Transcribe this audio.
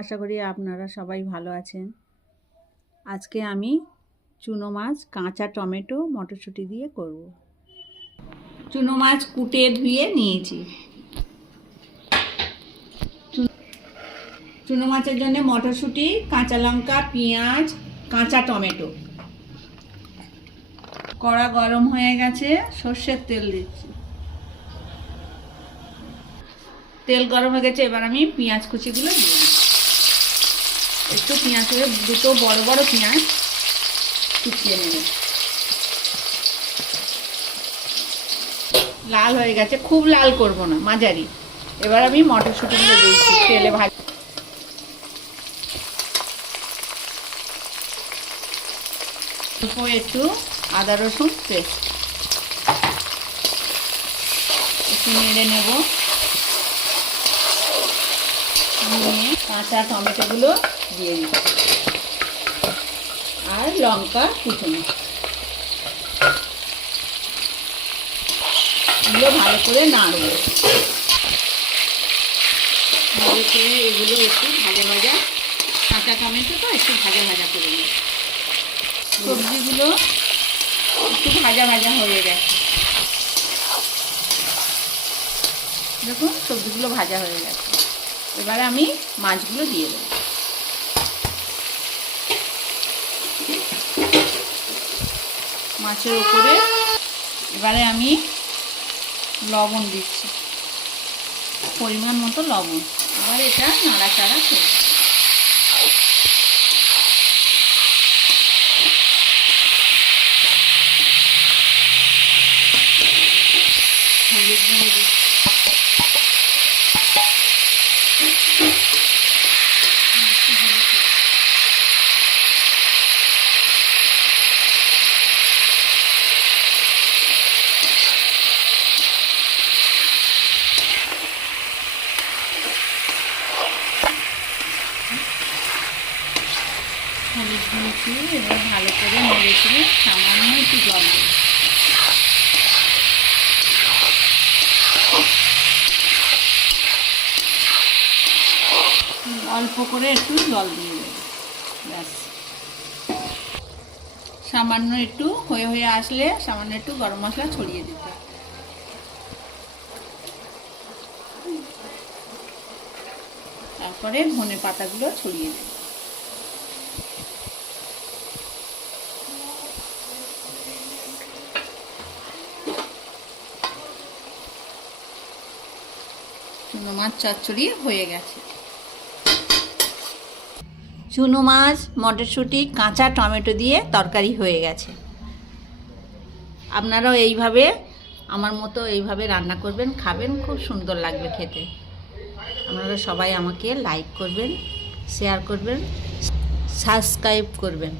আশা করি আপনারা সবাই ভালো আছেন। আজকে আমি চুনো মাছ, কাঁচা টমেটো, মটরশুঁটি দিয়ে করব। চুনো মাছ কুটে ধুয়ে নিয়েছি। চুনো মাছের জন্য মটরশুঁটি, কাঁচা লঙ্কা, পেঁয়াজ, কাঁচা টমেটো। কড়া গরম হয়ে গেছে, সর্ষের তেল দিচ্ছি। তেল গরম হয়ে গেছে, এবার আমি পেঁয়াজ কুচিগুলো দিয়ে। একটু পেঁয়াজ করে দুটো বড় বড় পেঁয়াজ কুচিয়ে নেব। লাল হয়ে গেছে, খুব লাল করব না, মাঝারি। এবার আমি মটরশুঁটিগুলো দিয়েছি তেলে ভাজ একটু আদা রসুন পেস্ট। একটু নেড়ে নেব। নিয়ে কাঁচা টমেটোগুলো দিয়ে দিচ্ছি আর লঙ্কা কুচুনো। এগুলো ভালো করে নাড়ব। ভালো করে এগুলো একটু ভাজা ভাজা, কাঁচা টমেটো তো একটু ভাজা ভাজা করে নিই সবজিগুলো একটু ভাজা ভাজা হয়ে গেছে। দেখুন, সবজিগুলো ভাজা হয়ে গেছে। এবারে আমি মাছগুলো দিয়ে দেবো। মাছের উপরে এবারে আমি লবণ দিচ্ছি। পরিমাণ মতো লবণ। এবার এটা নাড়াচাড়া করব হলুদ গুঁড়ো দিচ্ছি। হলুদ দিয়েছি এবার ভালো করে নেড়েছিল সামান্য একটু জল। অল্প করে একটু জল দিয়ে দেবো। ব্যাস। সামান্য একটু হয়ে হয়ে আসলে সামান্য একটু গরম মশলা ছড়িয়ে দিতে তারপরে ধনে পাতাগুলো ছড়িয়ে দেবো। চুনো মাছ চচ্চড়ি হয়ে গেছে। চুনো মাছ, মটরশুঁটি, কাঁচা টমেটো দিয়ে তরকারি হয়ে গেছে। আপনারাও এইভাবে, আমার মতো এইভাবে রান্না করবেন, খাবেন, খুব সুন্দর লাগবে খেতে। আপনারা সবাই আমাকে লাইক করবেন শেয়ার করবেন সাবস্ক্রাইব করবেন।